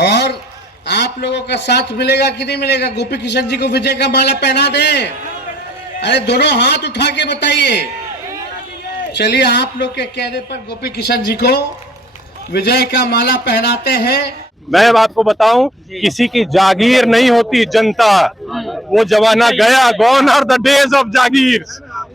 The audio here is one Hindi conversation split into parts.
और आप लोगों का साथ मिलेगा कि नहीं मिलेगा? गोपी किशन जी को विजय का माला पहना दे। अरे दोनों हाथ उठा के बताइए। चलिए, आप लोग के कहने पर गोपी किशन जी को विजय का माला पहनाते हैं। मैं आपको बताऊं, किसी की जागीर नहीं होती जनता, वो जमाना गया। Gone are the days of जागीर।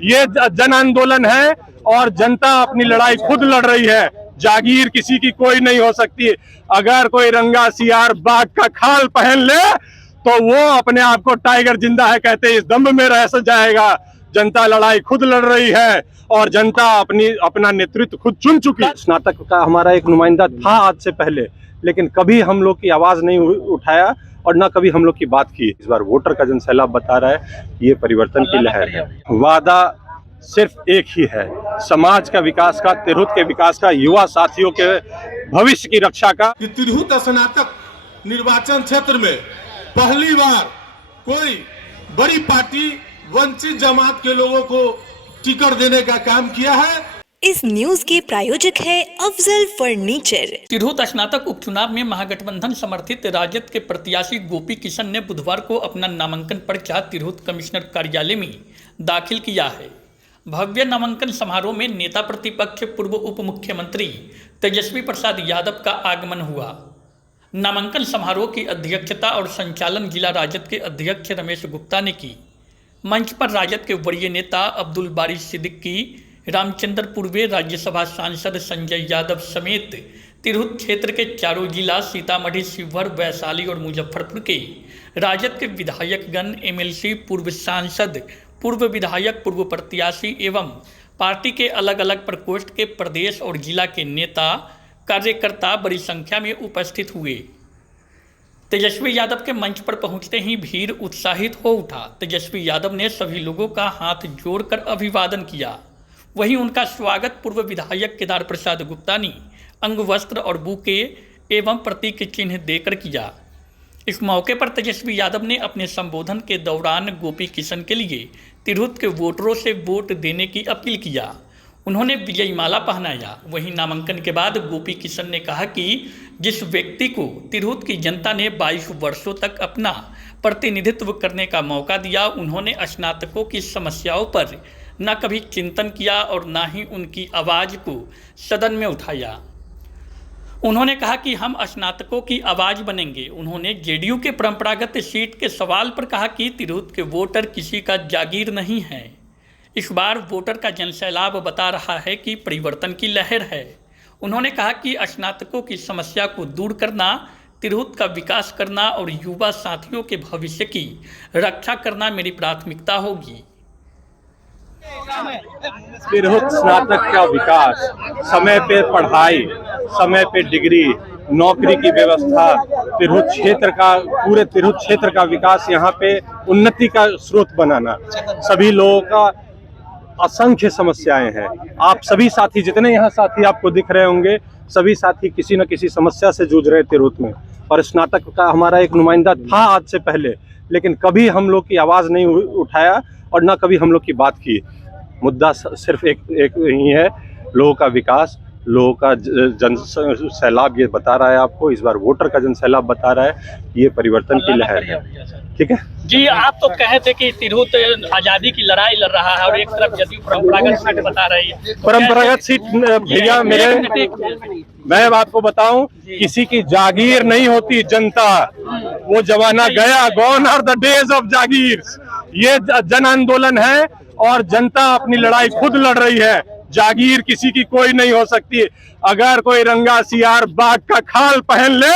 ये जन आंदोलन है और जनता अपनी लड़ाई खुद लड़ रही है। जागीर किसी की कोई नहीं हो सकती। अगर कोई रंगा सियार बाघ का खाल पहन ले तो वो अपने आप को टाइगर जिंदा है कहते इस दम्भ में रह जाएगा। जनता लड़ाई खुद लड़ रही है और जनता अपना नेतृत्व खुद चुन चुकी है। स्नातक का हमारा एक नुमाइंदा था आज से पहले, लेकिन कभी हम लोग की आवाज नहीं उठाया और ना कभी हम लोग की बात की। इस बार वोटर का जन सैलाब बता रहा है ये परिवर्तन की लहर है। वादा सिर्फ एक ही है, समाज का विकास का, तिरहुत के विकास का, युवा साथियों के भविष्य की रक्षा का। तिरहुत स्नातक निर्वाचन क्षेत्र में पहली बार कोई बड़ी पार्टी वंचित जमात के लोगों को टिकट देने का काम किया है। इस न्यूज के प्रायोजक है अफजल फर्नीचर। तिरहुत स्नातक उपचुनाव में महागठबंधन समर्थित राजद के प्रत्याशी गोपी किशन ने बुधवार को अपना नामांकन पर्चा तिरहुत कमिश्नर कार्यालय में दाखिल किया है। भव्य नामांकन समारोह में नेता प्रतिपक्ष पूर्व उप मुख्यमंत्री तेजस्वी प्रसाद यादव का आगमन हुआ। नामांकन समारोह की अध्यक्षता और संचालन जिला राजद के अध्यक्ष रमेश गुप्ता ने की। मंच पर राजद के वरीय नेता अब्दुल बारी सिद्दीकी, रामचंद्र पूर्वे, राज्यसभा सांसद संजय यादव समेत तिरहुत क्षेत्र के चारों जिला सीतामढ़ी, शिवहर, वैशाली और मुजफ्फरपुर के राजद के विधायकगण, एमएलसी, पूर्व सांसद, पूर्व विधायक, पूर्व प्रत्याशी एवं पार्टी के अलग अलग प्रकोष्ठ के प्रदेश और जिला के नेता कार्यकर्ता बड़ी संख्या में उपस्थित हुए। तेजस्वी यादव के मंच पर पहुंचते ही भीड़ उत्साहित हो उठा। तेजस्वी यादव ने सभी लोगों का हाथ जोड़कर अभिवादन किया। वहीं उनका स्वागत पूर्व विधायक केदार प्रसाद गुप्ता ने अंगवस्त्र और बुके एवं प्रतीक चिन्ह देकर किया। इस मौके पर तेजस्वी यादव ने अपने संबोधन के दौरान गोपी किशन के लिए तिरहुत के वोटरों से वोट देने की अपील किया। उन्होंने विजयी माला पहनाया। वहीं नामांकन के बाद गोपी किशन ने कहा कि जिस व्यक्ति को तिरहुत की जनता ने 22 वर्षों तक अपना प्रतिनिधित्व करने का मौका दिया, उन्होंने स्नातकों की समस्याओं पर न कभी चिंतन किया और न ही उनकी आवाज़ को सदन में उठाया। उन्होंने कहा कि हम स्नातकों की आवाज़ बनेंगे। उन्होंने जेडीयू के परंपरागत सीट के सवाल पर कहा कि तिरहुत के वोटर किसी का जागीर नहीं है। इस बार वोटर का जनसैलाब बता रहा है कि परिवर्तन की लहर है। उन्होंने कहा कि स्नातकों की समस्या को दूर करना, तिरहुत का विकास करना और युवा साथियों के भविष्य की रक्षा करना मेरी प्राथमिकता होगी। तिरहुत स्नातक का विकास, समय पे पढ़ाई, समय पे डिग्री, नौकरी की व्यवस्था, तिरहुत क्षेत्र का, पूरे तिरहुत क्षेत्र का विकास, यहाँ पे उन्नति का स्रोत बनाना। सभी लोगों का असंख्य समस्याएं हैं। आप सभी साथी, जितने यहाँ साथी आपको दिख रहे होंगे, सभी साथी किसी न किसी समस्या से जूझ रहे तिरहुत में। और स्नातक का हमारा एक नुमाइंदा था आज से पहले, लेकिन कभी हम लोग की आवाज़ नहीं उठाया और ना कभी हम लोग की बात की। मुद्दा सिर्फ एक ही है, लोगों का विकास, लोगों का जन सैलाब ये बता रहा है आपको। इस बार वोटर का जन सैलाब बता रहा है ये परिवर्तन की लहर है। ठीक है जी, आप तो कहे थे कि तिरहुत आज़ादी की लड़ाई लड़ रहा है और एक तरफ जदयू परंपरागत सीट बता रही है। परंपरागत सीट भैया मेरे, मैं आपको बताऊं, किसी की जागीर नहीं होती जनता, वो जमाना गया। Gone are the days of जागीर। ये जन आंदोलन है और जनता अपनी लड़ाई खुद लड़ रही है। जागीर किसी की कोई नहीं हो सकती। अगर कोई रंगा सियार बाघ का खाल पहन ले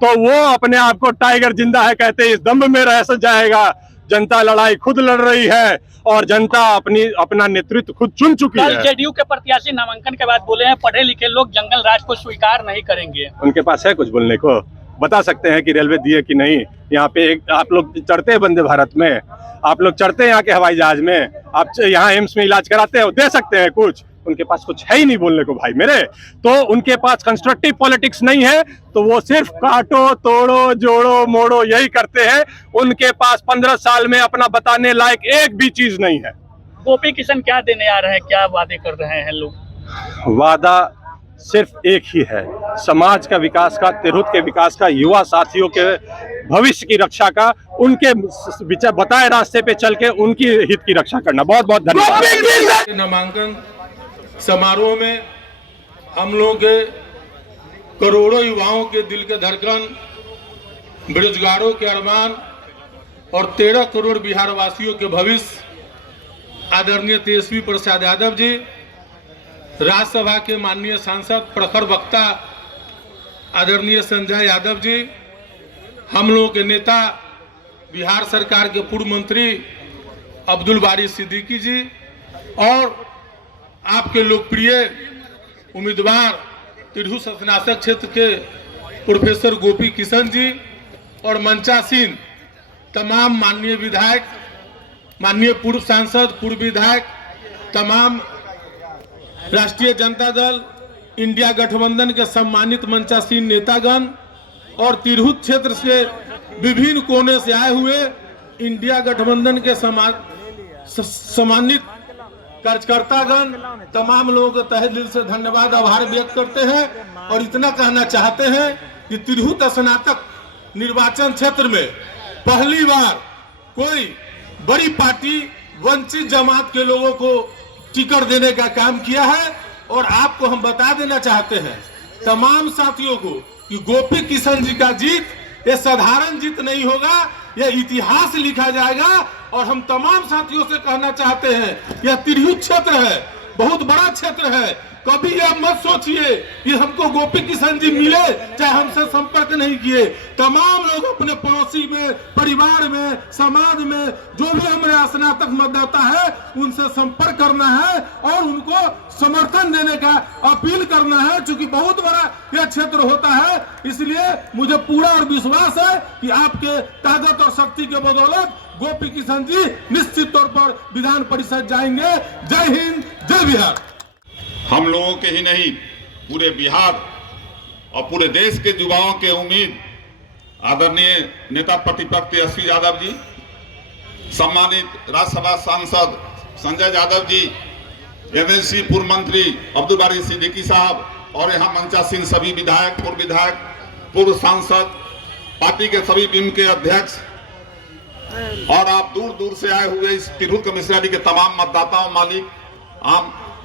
तो वो अपने आप को टाइगर जिंदा है कहते इस दम्भ में रह जाएगा। जनता लड़ाई खुद लड़ रही है और जनता अपना नेतृत्व खुद चुन चुकी है। जेडीयू के प्रत्याशी नामांकन के बाद बोले हैं पढ़े लिखे लोग जंगल राज को स्वीकार नहीं करेंगे। उनके पास है कुछ बोलने को? बता सकते हैं कि रेलवे दिए कि नहीं? यहाँ पे आप लोग चढ़ते हैं वंदे भारत में, आप लोग चढ़ते हैं यहाँ के हवाई जहाज में, आप यहाँ एम्स में इलाज कराते हो, दे सकते हैं कुछ? उनके पास कुछ है ही नहीं बोलने को भाई मेरे। तो उनके पास कंस्ट्रक्टिव पॉलिटिक्स नहीं है, तो वो सिर्फ काटो तोड़ो जोड़ो मोड़ो यही करते हैं। उनके पास 15 साल में अपना बताने लायक एक भी चीज नहीं है। गोपी किशन क्या देने आ रहे हैं, क्या वादे कर रहे हैं लोग? वादा सिर्फ एक ही है, समाज का विकास का, तिरहुत के विकास का, युवा साथियों के भविष्य की रक्षा का, उनके बताए रास्ते पे चल के उनकी हित की रक्षा करना। बहुत बहुत धन्यवाद। नामांकन समारोह में हम लोग के करोड़ों युवाओं के दिल के धड़कन, बेरोजगारों के अरमान और 13 करोड़ बिहार वासियों के भविष्य आदरणीय तेजस्वी प्रसाद यादव जी, राज्यसभा के माननीय सांसद प्रखर वक्ता आदरणीय संजय यादव जी, हम लोगों के नेता बिहार सरकार के पूर्व मंत्री अब्दुल बारी सिद्दीकी जी और आपके लोकप्रिय उम्मीदवार तिरहुत स्नातक क्षेत्र के प्रोफेसर गोपी किशन जी और मंचासीन तमाम माननीय विधायक, माननीय पूर्व सांसद, पूर्व विधायक, तमाम राष्ट्रीय जनता दल, इंडिया गठबंधन के सम्मानित मंचासीन नेतागण और तिरहुत क्षेत्र से विभिन्न कोने से आए हुए इंडिया गठबंधन के सम्मानित कार्यकर्तागण, तमाम लोगों को तहे दिल से धन्यवाद, आभार व्यक्त करते हैं और इतना कहना चाहते हैं कि तिरहुत स्नातक निर्वाचन क्षेत्र में पहली बार कोई बड़ी पार्टी वंचित जमात के लोगों को टिकट देने का काम किया है। और आपको हम बता देना चाहते हैं तमाम साथियों को कि गोपी किशन जी का जीत ये साधारण जीत नहीं होगा, यह इतिहास लिखा जाएगा। और हम तमाम साथियों से कहना चाहते हैं यह तिरहुत क्षेत्र है, बहुत बड़ा क्षेत्र है, कभी यह मत सोचिए कि हमको गोपी किशन जी मिले चाहे हमसे संपर्क नहीं किए। तमाम लोग अपने पड़ोसी में, परिवार में, समाज में जो भी हमारे स्नातक मतदाता है उनसे संपर्क करना है और उनको समर्थन देने का अपील करना है, क्योंकि बहुत बड़ा यह क्षेत्र होता है। इसलिए मुझे पूरा और विश्वास है कि आपके ताकत और शक्ति के बदौलत गोपी किशन जी निश्चित तौर पर विधान परिषद जाएंगे। जय हिंद, जय बिहार। हम लोगों के ही नहीं, पूरे बिहार और पूरे देश के युवाओं के उम्मीद आदरणीय नेता प्रतिपक्ष तेजस्वी यादव जी, सम्मानित राज्यसभा सांसद संजय यादव जी, एमएलसी पूर्व मंत्री अब्दुल बारी सिद्दीकी साहब और यहाँ मंचासीन सभी विधायक, पूर्व विधायक, पूर्व सांसद, पार्टी के सभी टीम के अध्यक्ष और आप दूर दूर से आए हुए इस तिरहुत कमिश्नरी के तमाम मतदाताओं, मालिक,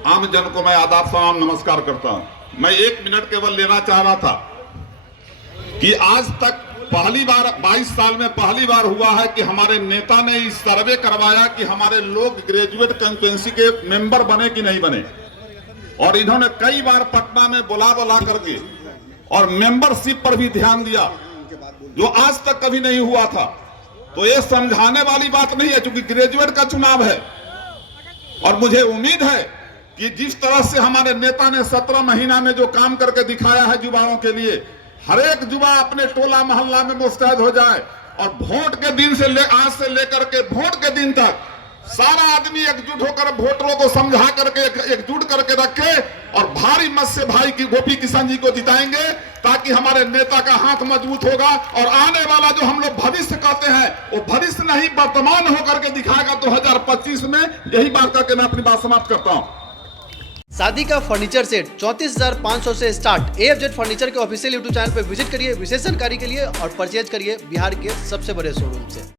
आम जन को मैं आदाब सलाम नमस्कार करता हूं। मैं 1 मिनट केवल लेना चाह रहा था कि आज तक पहली बार 22 साल में पहली बार हुआ है कि हमारे नेता ने इस सर्वे करवाया कि हमारे लोग ग्रेजुएट कॉन्स्टिट्यूएंसी के मेंबर बने कि नहीं बने। और इन्होंने कई बार पटना में बुला करके और मेंबरशिप पर भी ध्यान दिया, जो आज तक कभी नहीं हुआ था। तो ये समझाने वाली बात नहीं है, क्योंकि ग्रेजुएट का चुनाव है। और मुझे उम्मीद है कि जिस तरह से हमारे नेता ने 17 महीना में जो काम करके दिखाया है युवाओं के लिए, हर एक युवा अपने टोला मोहल्ला में मुस्तैद हो जाए और वोट के दिन से आज से लेकर के वोट के दिन तक सारा आदमी एकजुट होकर वोटरों को समझा करके एकजुट करके रखे और भारी मत से भाई की गोपी किशन जी को जिताएंगे, ताकि हमारे नेता का हाथ मजबूत होगा और आने वाला जो हम लोग भविष्य कहते हैं वो भविष्य नहीं वर्तमान होकर के दिखाएगा 2025 में। यही बात करके मैं अपनी बात समाप्त करता हूँ। शादी का फर्नीचर सेट 34,500 से स्टार्ट। AFZ फर्नीचर के ऑफिशियल YouTube चैनल पर विजिट करिए विशेष जानकारी के लिए और परचेज करिए बिहार के सबसे बड़े शोरूम से।